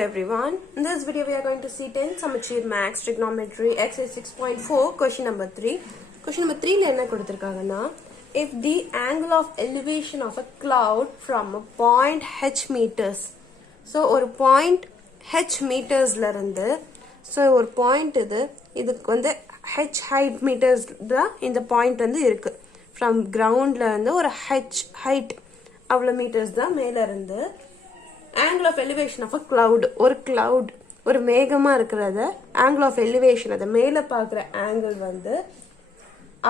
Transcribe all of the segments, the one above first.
everyone. In this video we are going to see 10 Samachir Max Trigonometry exercise 6.4 question number 3. Question number 3 la enna koduthirukanga if the angle of elevation of a cloud from a point h meters. So ஒரு point h meters la irundhu so ஒரு point இதுக்கு வந்து h height meters தான் இந்த point வந்து இருக்கு from ground la இருந்து ஒரு h height அவ்வளவு meters தான் மேல இருந்து angle of elevation of a cloud ஒரு cloud ஒரு மேகமா இருக்குறத angle of elevation அத மேல பார்க்குற angle வந்து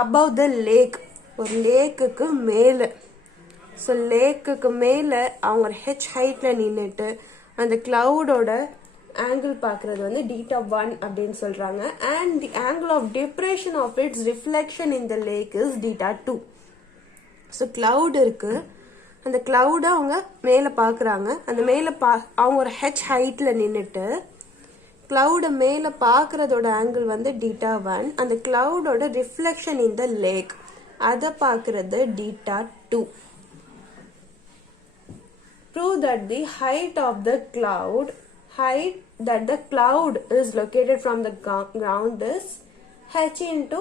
above the lake ஒரு லேக்குக்கு மேல so லேக்குக்கு மேல அவங்க h heightல நின்னுட்டு அந்த cloudோட angle பார்க்கிறது வந்து θ1 அப்படினு சொல்றாங்க and the angle of depression of its reflection in the lake is θ2 so cloud இருக்கு அந்த cloud அவங்க மேல பாக்குறாங்க அந்த மேல அவங்க ஒரு h heightல நின்னுட்டு cloud மேல பாக்குறதோட angle வந்து θ1 அந்த cloudோட reflection in the lake அத பாக்குறது θ2 prove that the height that the cloud is located from the ground is h into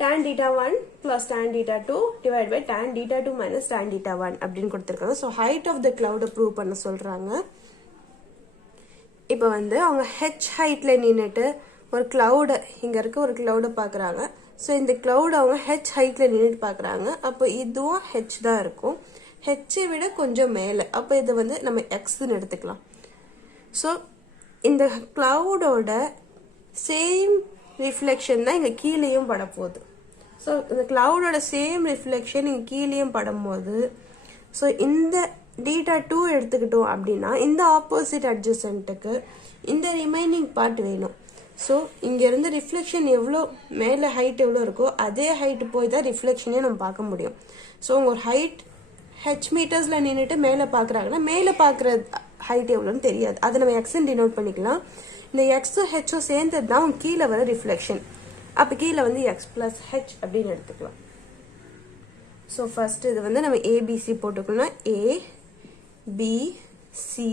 tan θ1 plus tan θ2 divided by tan θ2 minus tan θ1 அப்படினு கொடுத்திருக்காங்க so height of the cloud prove பண்ண சொல்றாங்க இப்போ வந்து அவங்க h heightல நின்னுட்டு ஒரு cloud இங்க இருக்க ஒரு cloud பார்க்கறாங்க so இந்த cloud அவங்க h heightல நின்னுட்டு பார்க்கறாங்க அப்ப இதுவும் h தான் இருக்கும் h விட கொஞ்சம் மேல அப்ப இது வந்து நம்ம x ன்னு எடுத்துக்கலாம் so இந்த cloudோட same reflection தான் இங்க கீழேயும் பட போகுது so இந்த cloudோட same reflection இங்க கீழேயும் படும்போது so இந்த θ2 எடுத்துக்கிட்டோம் அப்படினா இந்த opposite adjacentக்கு இந்த remaining part வேணும் so இங்க இருந்து reflection எவ்வளவு மேல height எவ்வளவு இருக்கோ அதே height போய் தான் reflectionே நம்ம பார்க்க முடியும் so ஒரு height h மீட்டர்ஸ்ல நின்னுட்டு மேல பார்க்கறாங்கன்னா மேல பார்க்கற height எவ்வளவுன்னு தெரியாது அத நம்ம x ன்னு டினோட் பண்ணிக்கலாம் இந்த x h சேர்ந்தது தான் கீழ வர ரிஃப்ளெக்ஷன் அப்ப கீழ வந்து x plus h அப்படினு எடுத்துக்கலாம் சோ ஃபர்ஸ்ட் இது வந்து நம்ம abc போட்டுக்கலாம் a b c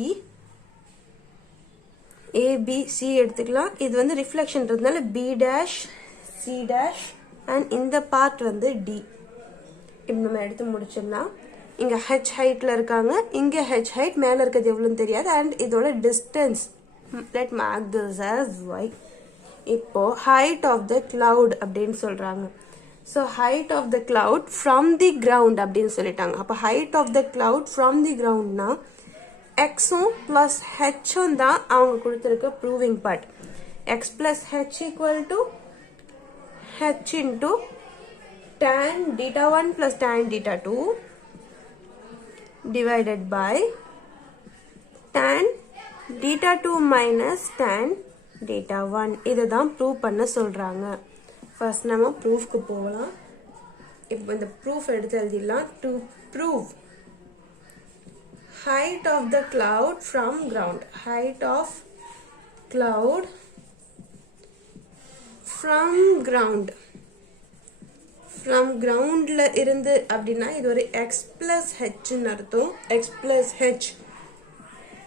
a b c எடுத்துக்கலாம் இது வந்து ரிஃப்ளெக்ஷன்றதுனால b dash c dash and இந்த பார்ட் வந்து d இப்போ நம்ம எடுத்து முடிச்சிடலாம் இங்க h heightல இருக்காங்க இங்க h height மேல இருக்குது எவ்வளவுன்னு தெரியாது and இதோட distance let mark this as y இப்போ height of the cloud அப்படினு சொல்றாங்க so height of the cloud from the ground அப்படினு சொல்லிட்டாங்க அப்ப height of the cloud from the ground னா x plus h தான் அவங்க கொடுத்திருக்க proving part x plus h equal to h into tan θ1 plus tan θ2 divided by tan θ2 minus tan θ1 இதுதான் prove பண்ண சொல்றாங்க first நம்ம proof க்கு போகலாம் இப்போ இந்த proof எடுத்து எழுதிடலாம் to prove height of the cloud from ground height of cloud from ground from groundல இருந்து அப்படினா இது ஒரு x plus h ன்னு அர்த்தம் x plus h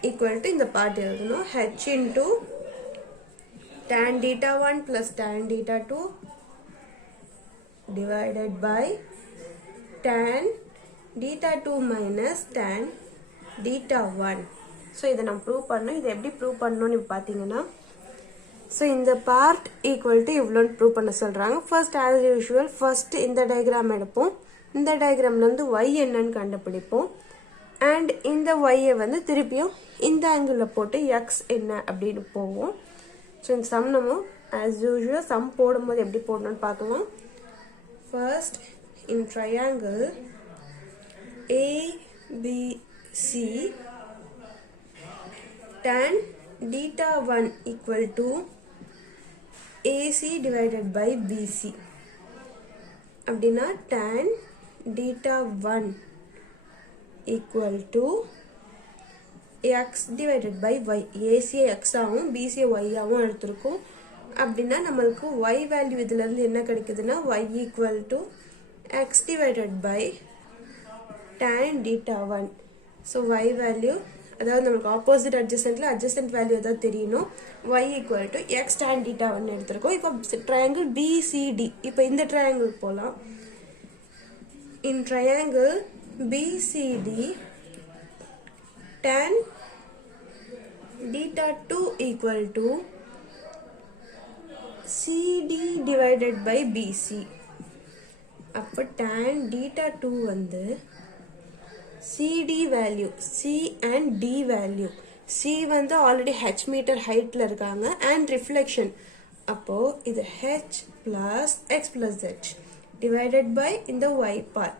equal to இந்த பார்ட் எழுதணும் h into tan θ1 plus tan θ2 divided by tan θ2 minus tan θ1 so இத நான் ப்ரூவ் பண்ணனும் இது எப்படி ப்ரூவ் பண்ணனும்னு பாத்தீங்கன்னா so இந்த part equal to இவ்வளவு ப்ரூவ் பண்ண சொல்றாங்க first as usual first இந்த டயகிராம் எடுப்போம் இந்த டயகிராம்ல இருந்து y என்னன்னு கண்டுபிடிப்போம் and இந்த y வந்து திருப்பியும் இந்த ஆங்கிள்ல போட்டு x என்ன அப்படினு போவோம் so இந்த சம் நம்ம as usual சம் போடும்போது எப்படி போடணும்னு பார்க்கலாம் first in triangle ABC tan θ1 equal to AC divided by BC அப்படினா tan θ1 equal to x divided by y AC x ஆவும் BC y ஆவும் எடுத்துருக்கோம் அப்படினா நமக்கு y வேல்யூ இதுல இருந்து என்ன கிடைக்குதுன்னா y equal to x divided by tan θ1 so y value அதாவது நமக்கு ஆப்போசிட் அட்ஜசன்ட்ல அட்ஜசன்ட் வேல்யூ தான் தெரியணும். y equal to x tan theta 1 எடுத்திருக்கோம். இப்போ ட்ரையாங்கிள் BCD, இப்போ இந்த ட்ரையாங்கிள் போலாம். in triangle BCD tan theta 2 equal to CD divided by BC. அப்போ tan theta 2 வந்து CD value, C and D value. C வந்து already h meter heightல இருக்காங்க and reflection. அப்போ இது h plus x plus h divided by இந்த y part.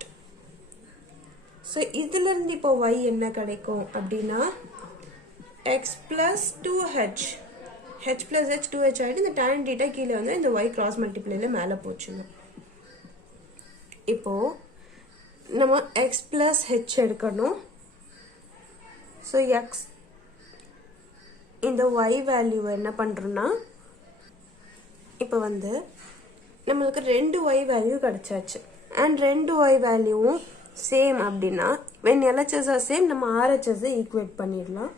So இதுல இருந்து இப்போ y என்ன கிடைக்கும் அப்படின்னா x plus 2h, h plus h 2h ஆயிட்டு இந்த tan theta கீழே வந்து இந்த y cross multiplyல மேலே போச்சுங்க. இப்போ நம்ம x plus h எடுக்கணும். so x இந்த y வேல்யூ என்ன பண்றோம்னா இப்போ வந்து நம்மளுக்கு ரெண்டு y வேல்யூ கிடைச்சாச்சு and ரெண்டு y வேல்யூவும் சேம் அப்படின்னா when LHS are same நம்ம RHS ஈக்குவேட் பண்ணிடலாம்.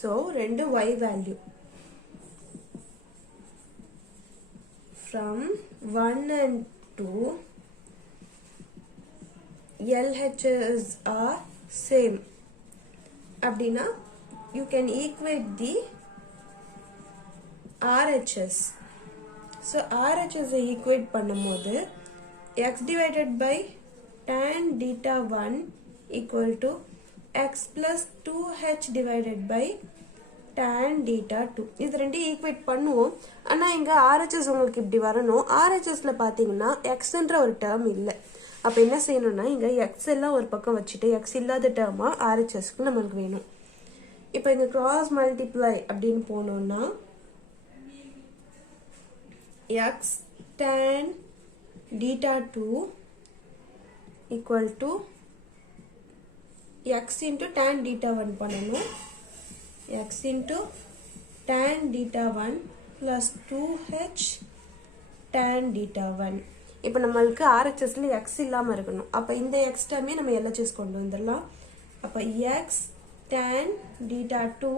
so ரெண்டு y value from 1 and 2 LHS are same அப்படின்னா you can equate the RHS. so RHS equate பண்ணும்போது x divided by tan theta 1 equal to x plus 2h divided by tan theta 2. இது ரெண்டு equate பண்ணுவோம். ஆனா இங்க RHS உங்களுக்கு இப்படி வரணும். RHSல பாத்தீங்கன்னா xன்ற ஒரு டேர்ம் இல்லை. அப்ப என்ன செய்யணும்னா இங்க x எல்லாம் ஒரு பக்கம் வச்சுட்டு x இல்லாத டேர்மா RHSக்கு நமக்கு வேணும். இப்போ இங்க cross multiply அப்படின்னு போனோம்னா x tan theta 2 equal to x into tan theta 1 பண்ணணும். x into tan theta 1 plus 2h tan theta 1. இப்போ நம்மளுக்கு RHSல x இல்லாம இருக்கணும். அப்ப இந்த x டேர்மே நம்ம LHS கொண்டு வந்துடலாம். அப்ப x tan theta 2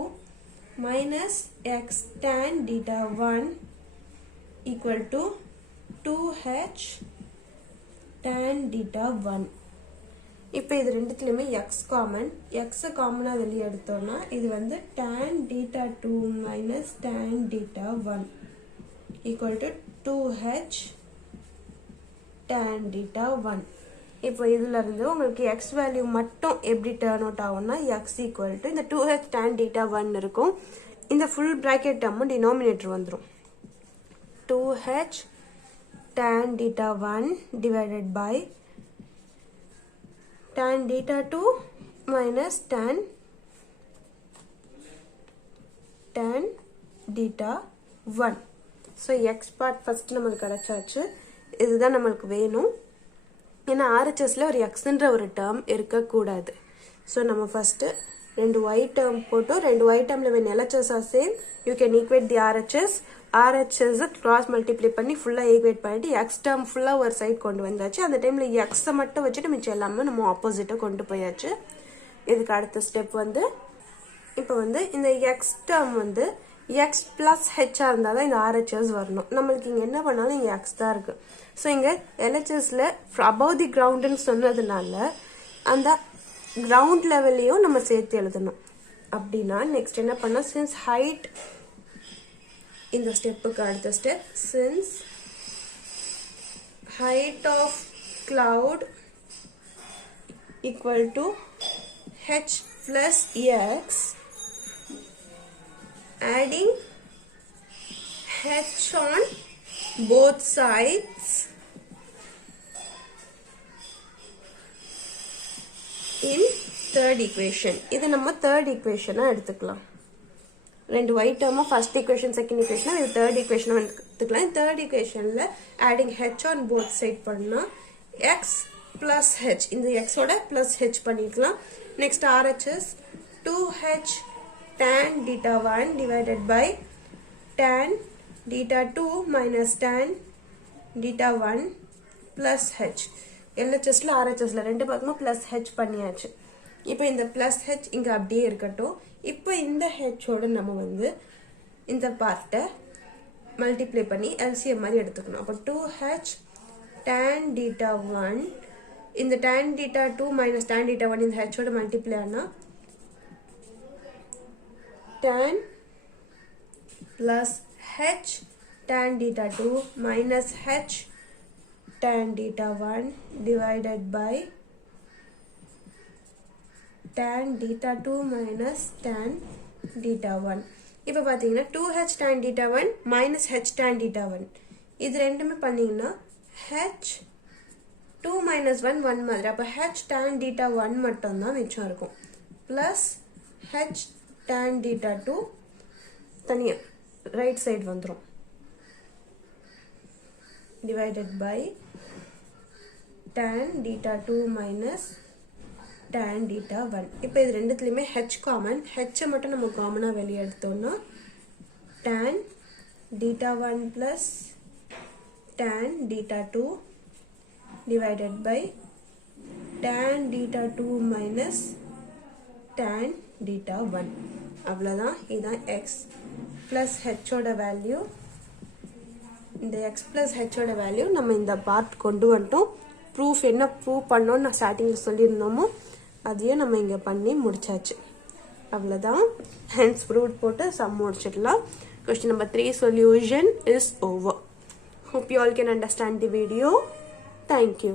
minus x tan theta 1 equal to 2h tan theta 1. இப்போ இது ரெண்டுத்துலயுமே x காமன், x காமனா வெளியே எடுத்தோம்னா இது வந்து tan theta 2 minus tan theta 1 equal to 2h tan theta 1. இப்போ இதுல இருந்து உங்களுக்கு x வேல்யூ மட்டும் எப்படி டர்ன் அவுட் ஆகும்னா x equal to இந்த 2h tan theta 1 இருக்கும். இந்த ஃபுல் பிராக்கெட் டேர்ம் டினாமினேட்டர் வந்துரும். 2h tan theta 1 divided by tan theta 2 minus tan theta 1. so x part first நமக்கு கிடைச்சாச்சு. இதுதான் நமக்கு வேணும். ஏன்னா RHSல ஒரு xன்ற ஒரு டேர்ம் இருக்கக்கூடாது. so நம்ம ஃபர்ஸ்ட் ரெண்டு y டேர்ம் போட்டோம். ரெண்டு y டேர்ம்ல when LHS are same you can equate the RHS cross multiply பண்ணி ஃபுல்லா ஈக்குவேட் பண்ணிட்டு x டேர்ம் ஃபுல்லா ஒரு சைடு கொண்டு வந்தாச்சு. அந்த டைம்ல x மட்டும் வச்சுட்டு மிச்சம் எல்லாமே நம்ம ஆப்போசிட்டா கொண்டு போயாச்சு. இதுக்கு அடுத்த ஸ்டெப் வந்து இப்போ வந்து இந்த x டேர்ம் வந்து x plus h இருந்தாதான் இந்த RHS வரணும். நம்மளுக்கு இங்க என்ன பண்ணாலும் இங்க x தான் இருக்கு. ஸோ இங்க LHSல above the groundன்னு சொன்னதுனால அந்த கிரவுண்ட் லெவல்லையும் நம்ம சேர்த்து எழுதணும். அப்படின்னா நெக்ஸ்ட் என்ன பண்ணா since height இந்த ஸ்டெப்புக்கு அடுத்த step since height of cloud equal to h plus x adding h on both sides in third equation. இது நம்ம third equation எடுத்துக்கலாம். ரெண்டு y term first equation second equation இது third equation எடுத்துக்கலாம். third equationல adding h on both side பண்ணா x plus h இந்த x ஓட plus h பண்ணிக்கலாம். next RHS 2h tan theta 1 divided by tan theta 2 minus tan theta 1 plus h. LHSல RHSல ரெண்டு பக்கமும் plus h பண்ணியாச்சு. இப்போ இந்த பிளஸ் ஹெச் இங்கே அப்படியே இருக்கட்டும். இப்போ இந்த ஹெச்சோட நம்ம வந்து இந்த பார்ட்டை மல்டிப்ளை பண்ணி எல்சிஎம் மாதிரி எடுத்துக்கணும். அப்போ 2h tan theta 1 இந்த tan theta 2 minus tan theta 1 இந்த ஹெச்சோட மல்டிப்ளை ஆனால் tan plus h tan theta 2 minus h tan theta 1 divided by tan theta 2 minus tan theta 1. இப்போ பார்த்தீங்கன்னா 2h tan theta 1 minus h tan theta 1 இது ரெண்டுமே பண்ணீங்கன்னா h 2 minus 1 1 மாதிரி. அப்போ h tan theta 1 மட்டும்தான் மிச்சம் இருக்கும். ப்ளஸ் h tan theta 2 தனியாக ரைட் சைடு வந்துடும். divided by tan theta 2 minus tan theta 1. இப்போ இது ரெண்டுத்துலையுமே h காமன். h மட்டும் நம்ம காமனாக வெளியே எடுத்தோம்னா tan theta 1 plus tan theta 2 divided by tan theta 2 minus tan theta 1. அவ்வளோதான். இதுதான் x plus h ஓட வேல்யூ. இந்த x plus h ஓட வேல்யூ நம்ம இந்த பார்ட் கொண்டு வந்துட்டோம். ப்ரூஃப் என்ன ப்ரூவ் பண்ணோன்னு நான் ஸ்டார்டிங்கில் சொல்லியிருந்தோமோ அதையும் நம்ம இங்கே பண்ணி முடிச்சாச்சு. அவ்வளோதான். ஹென்ஸ் ப்ரூவ் போட்டு சம் முடிச்சிடலாம். Question number 3 solution is over. Hope you all can understand the video. Thank you.